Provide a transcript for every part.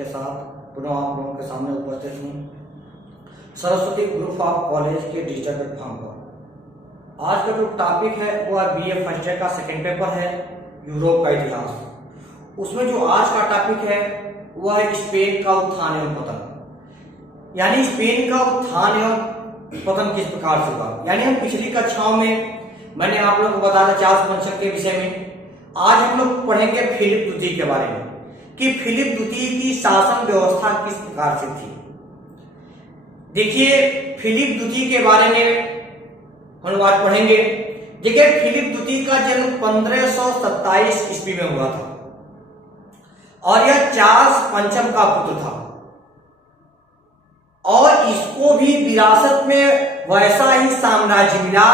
के साथ पुनः आप लोगों के सामने उपस्थित हूँ सरस्वती ग्रुप ऑफ कॉलेज के डिजिटल प्लेटफॉर्म पर। आज का जो टॉपिक है वो BA फर्स्ट ईयर का सेकेंड पेपर है, यूरोप का इतिहास। उसमें जो आज का टॉपिक है वह है स्पेन का उत्थान एवं पतन, यानी स्पेन का उत्थान एवं पतन किस प्रकार से हुआ। यानी हम पिछली कक्षाओं में मैंने आप लोगों को बताया चार्ल्स पंचम के विषय में। आज हम लोग पढ़ेंगे फिलिप द्वितीय के बारे में कि फिलिप द्वितीय की शासन व्यवस्था किस प्रकार से थी। देखिए, फिलिप द्वितीय के बारे में हम आज पढ़ेंगे। देखिए, फिलिप द्वितीय का जन्म 1527 ईस्वी में हुआ था और यह चार्ल्स पंचम का पुत्र था और इसको भी विरासत में वैसा ही साम्राज्य मिला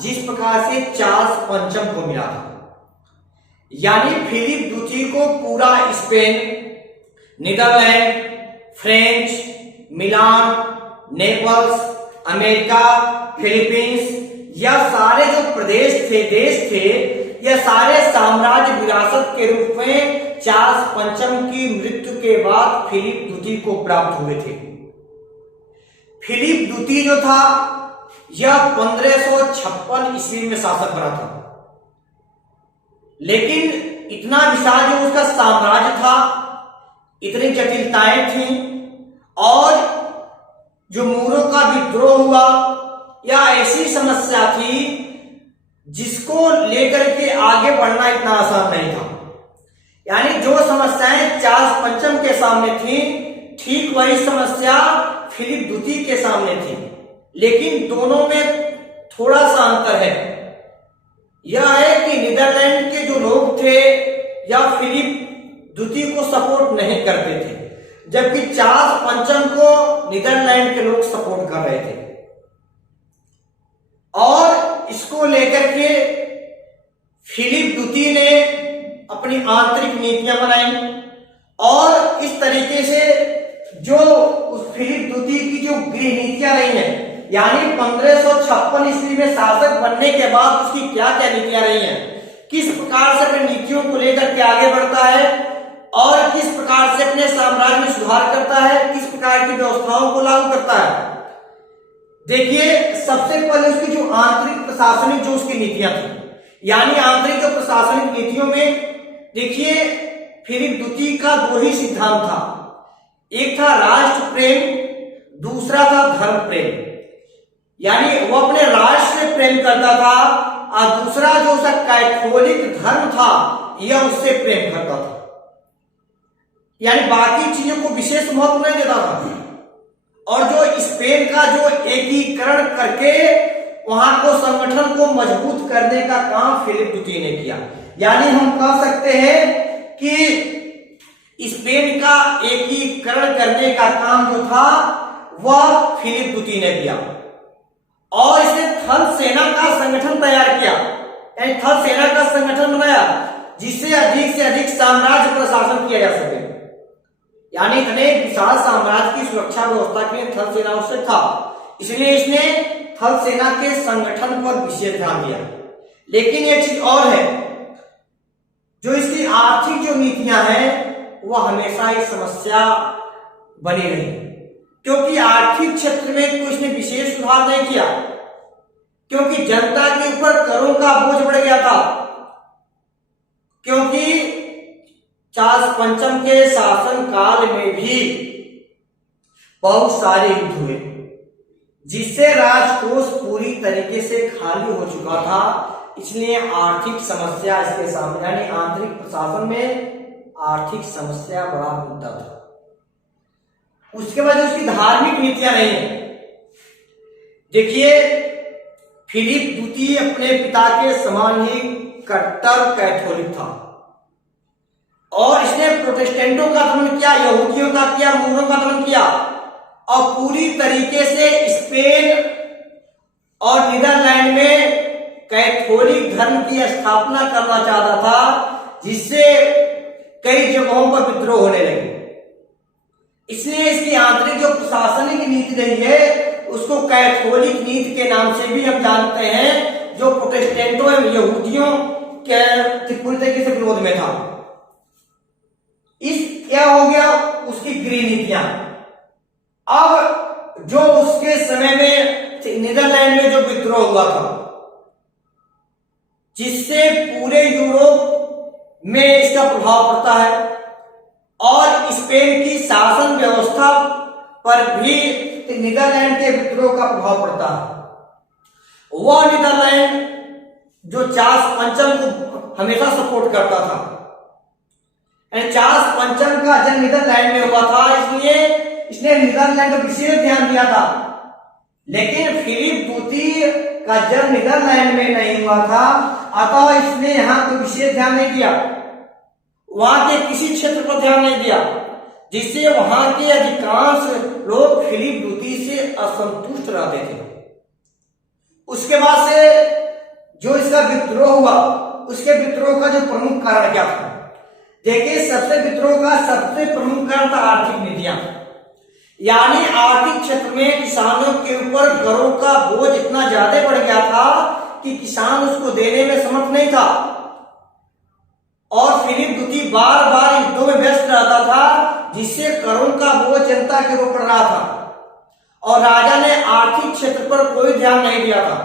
जिस प्रकार से चार्ल्स पंचम को मिला था। यानी फिलिप द्वितीय को पूरा स्पेन, नीदरलैंड, फ्रेंच, मिलान, नेपल्स, अमेरिका, फिलीपींस, यह सारे जो प्रदेश थे, देश थे, यह सारे साम्राज्य विरासत के रूप में चार्ल्स पंचम की मृत्यु के बाद फिलिप द्वितीय को प्राप्त हुए थे। फिलिप द्वितीय जो था यह 1556 ईस्वी में शासक बना था, लेकिन इतना विशाल जो उसका साम्राज्य था, इतनी जटिलताएं थी और जो मूरों का विद्रोह हुआ, यह ऐसी समस्या थी जिसको लेकर के आगे बढ़ना इतना आसान नहीं था। यानी जो समस्याएं चार्ल्स पंचम के सामने थी, ठीक वही समस्या फिलिप द्वितीय के सामने थी, लेकिन दोनों में थोड़ा सा अंतर है। यह है कि नीदरलैंड के जो लोग थे या फिलिप द्वितीय को सपोर्ट नहीं करते थे, जबकि चार्ल्स पंचम को नीदरलैंड के लोग सपोर्ट कर रहे थे। और इसको लेकर के फिलिप द्वितीय ने अपनी आंतरिक नीतियां बनाई और इस तरीके से जो उस फिलिप द्वितीय की जो गृह नीतियां रही हैं, यानी 1556 ईस्वी में शासक बनने के बाद उसकी क्या क्या नीतियां रही हैं, किस प्रकार से अपनी नीतियों को लेकर के आगे बढ़ता है और किस प्रकार से अपने साम्राज्य में सुधार करता है, किस प्रकार की व्यवस्थाओं को लागू करता है। देखिए, सबसे पहले उसकी जो आंतरिक प्रशासनिक जो उसकी नीतियां थी, यानी आंतरिक जो प्रशासनिक नीतियों में देखिए फिलिप द्वितीय का दो ही सिद्धांत था। एक था राष्ट्र प्रेम, दूसरा था धर्म प्रेम। यानी वो अपने राष्ट्र से प्रेम करता था और दूसरा जो उसका कैथोलिक धर्म था यह उससे प्रेम करता था। यानी बाकी चीजों को विशेष महत्व नहीं देता था। और जो स्पेन का जो एकीकरण करके वहां को संगठन को मजबूत करने का काम फिलिप द्वितीय ने किया। यानी हम कह सकते हैं कि स्पेन का एकीकरण करने का काम जो था वह फिलिप द्वितीय ने किया और इसने थल सेना का संगठन तैयार किया, यानी थल सेना का संगठन बनाया जिससे अधिक से अधिक साम्राज्य पर शासन किया जा सके। यानी इतने विशाल साम्राज्य की सुरक्षा व्यवस्था के लिए थल सेना उससे था, इसलिए इसने थल सेना के संगठन पर विशेष ध्यान दिया। लेकिन एक चीज और है, जो इसकी आर्थिक जो नीतियां हैं वह हमेशा ही समस्या बनी रही, क्योंकि आर्थिक क्षेत्र में कोई इसने विशेष सुधार नहीं किया, क्योंकि जनता के ऊपर करों का बोझ बढ़ गया था। क्योंकि चार्ल्स पंचम के शासन काल में भी बहुत सारे युद्ध हुए जिससे राजकोष पूरी तरीके से खाली हो चुका था, इसलिए आर्थिक समस्या इसके सामने, यानी आंतरिक प्रशासन में आर्थिक समस्या बड़ा मुद्दा था। उसके बाद उसकी धार्मिक नीतियां नहीं है। देखिए, फिलिप द्वितीय अपने पिता के समान ही कट्टर कैथोलिक था और इसने प्रोटेस्टेंटों का दमन किया, यहूदियों का किया, मूरों का दमन किया और पूरी तरीके से स्पेन और नीदरलैंड में कैथोलिक धर्म की स्थापना करना चाहता था, जिससे कई जगहों पर विद्रोह होने लगे। इसलिए इसकी आंतरिक जो प्रशासनिक नीति रही है उसको कैथोलिक नीति के नाम से भी हम जानते हैं, जो प्रोटेस्टेंटों एवं यहूदियों के पूरी तरीके से विरोध में था। क्या हो गया, उसकी गृह नीतियां। अब जो उसके समय में नीदरलैंड में जो विद्रोह हुआ था, जिससे पूरे यूरोप में इसका प्रभाव पड़ता है और स्पेन की शासन व्यवस्था पर भी नीदरलैंड के विद्रोह का प्रभाव पड़ता है। वह नीदरलैंड जो चार्ल्स पंचम को हमेशा सपोर्ट करता था, चार्ल्स पंचम का जन्म नीदरलैंड में हुआ था, इसलिए इसने नीदरलैंड पर विशेष ध्यान दिया था। लेकिन फिलिप द्वितीय का जन्म नीदरलैंड में नहीं हुआ था, अतः इसने यहां कोई विशेष ध्यान नहीं दिया, वहां के किसी क्षेत्र पर ध्यान नहीं दिया, जिससे वहां के अधिकांश लोग फिलिप द्वितीय से असंतुष्ट रहते थे। उसके बाद से जो इसका विद्रोह हुआ, उसके विद्रोह का जो प्रमुख कारण क्या था? देखिए, विद्रोह का सबसे प्रमुख कारण था आर्थिक नीतियां, यानी आर्थिक क्षेत्र में किसानों के ऊपर करों का बोझ इतना ज्यादा बढ़ गया था कि किसान उसको देने में समर्थ नहीं था, और फिलिप द्वितीय बार बार युद्धों में व्यस्त रहता था, जिससे करों का बोझ जनता के ऊपर पड़ रहा था, और राजा ने आर्थिक क्षेत्र पर कोई ध्यान नहीं दिया था,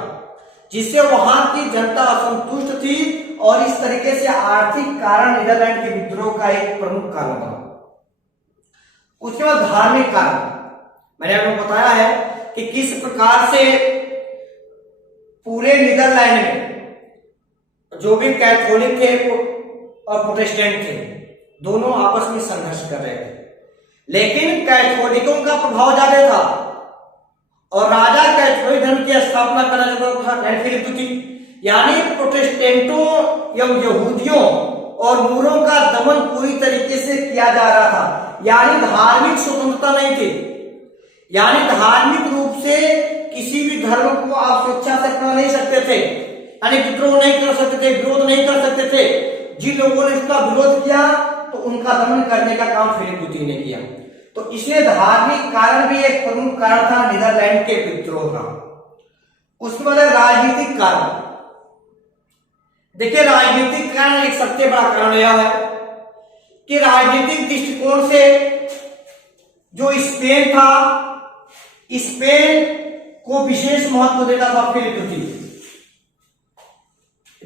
जिससे वहां की जनता असंतुष्ट थी, और इस तरीके से आर्थिक कारण नीदरलैंड के विद्रोह का एक प्रमुख कारण था। उसके बाद धार्मिक कारण, मैंने आपको बताया है कि किस प्रकार से पूरे नीदरलैंड में जो भी कैथोलिक थे और प्रोटेस्टेंट थे, दोनों आपस में संघर्ष कर रहे थे, लेकिन कैथोलिकों का प्रभाव ज्यादा था और राजा कैथोलिक धर्म की स्थापना करना चाहता था फिलिप द्वितीय, यानी प्रोटेस्टेंटों एवं यहूदियों और मूरों का दमन पूरी तरीके से किया जा रहा था, यानी धार्मिक स्वतंत्रता नहीं थी, यानी धार्मिक रूप से किसी भी धर्म को आप स्वेच्छा से अपना नहीं सकते थे, यानी विद्रोह नहीं कर सकते थे, विरोध नहीं कर सकते थे। जिन लोगों ने इसका विरोध किया तो उनका दमन करने का काम फिलिप द्वितीय ने किया। तो इसलिए धार्मिक कारण भी एक प्रमुख कारण था नीदरलैंड के विद्रोह का। उसके बाद राजनीतिक कारण, देखिए राजनीतिक कारण एक सबसे बड़ा कारण यह है कि राजनीतिक दृष्टिकोण से जो स्पेन था, स्पेन को विशेष महत्व देता था फिलिप द्वितीय,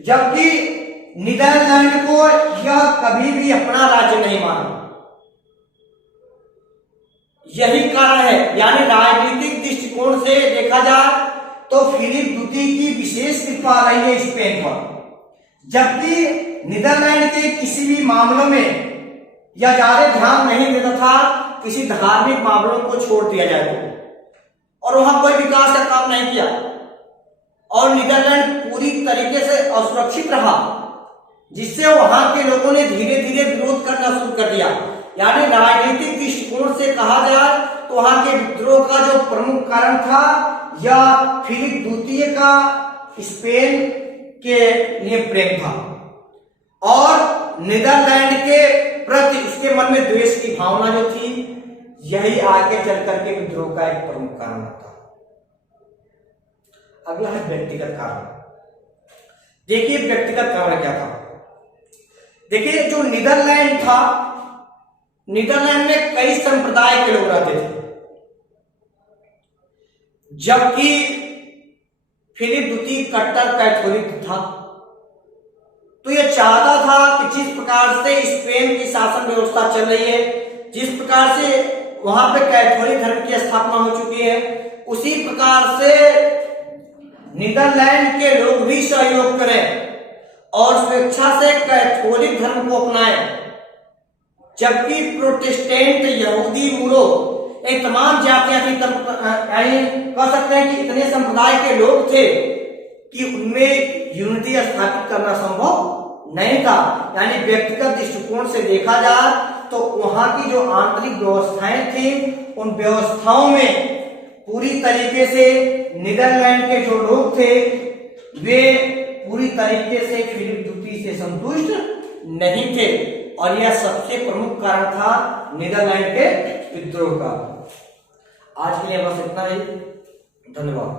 जबकि नीदरलैंड को यह कभी भी अपना राज्य नहीं माना। यही कारण है, यानी राजनीतिक दृष्टिकोण से देखा जाए तो फिलिप द्वितीय की विशेष कृपा रही है स्पेन पर, जबकि नीदरलैंड के किसी भी मामलों में यह ज्यादा ध्यान नहीं देता था, किसी धार्मिक मामलों को छोड़ दिया जाए तो, और वहां कोई विकास का काम नहीं किया, और नीदरलैंड पूरी तरीके से असुरक्षित रहा, जिससे वहां के लोगों ने धीरे धीरे विरोध करना शुरू कर दिया। यानी राजनीतिक दृष्टिकोण से कहा जाए तो वहां के विद्रोह का जो प्रमुख कारण था, यह फिलिप द्वितीय का स्पेन के लिए प्रेम था, और नीदरलैंड के प्रति इसके मन में द्वेष की भावना जो थी, यही आगे चल करके विद्रोह का एक प्रमुख कारण था। अगला है व्यक्तिगत कारण। देखिए व्यक्तिगत कारण क्या था। देखिए जो नीदरलैंड था, नीदरलैंड में कई संप्रदाय के लोग रहते थे, जबकि फिलिप द्वितीय कट्टर कैथोलिक था। तो यह चाहता था कि जिस प्रकार से स्पेन की शासन व्यवस्था चल रही है, जिस प्रकार से वहां पे कैथोलिक धर्म की स्थापना हो चुकी है, उसी प्रकार से नीदरलैंड के लोग भी सहयोग करें और स्वेच्छा से कैथोलिक धर्म को अपनाएं, जबकि प्रोटेस्टेंट यहूदी मूरो एक तमाम जातियां थी, कह सकते हैं कि इतने संप्रदाय के लोग थे कि उनमें यूनिटी स्थापित करना संभव नहीं था। यानी व्यक्तिगत दृष्टिकोण से देखा जाए तो वहां की जो आंतरिक व्यवस्थाएं थी, उन व्यवस्थाओं में पूरी तरीके से नीदरलैंड के जो लोग थे वे पूरी तरीके से फिलिप द्वितीय से संतुष्ट नहीं थे, और यह सबसे प्रमुख कारण था नीदरलैंड के विद्रोह का। आज के लिए बस इतना ही, धन्यवाद।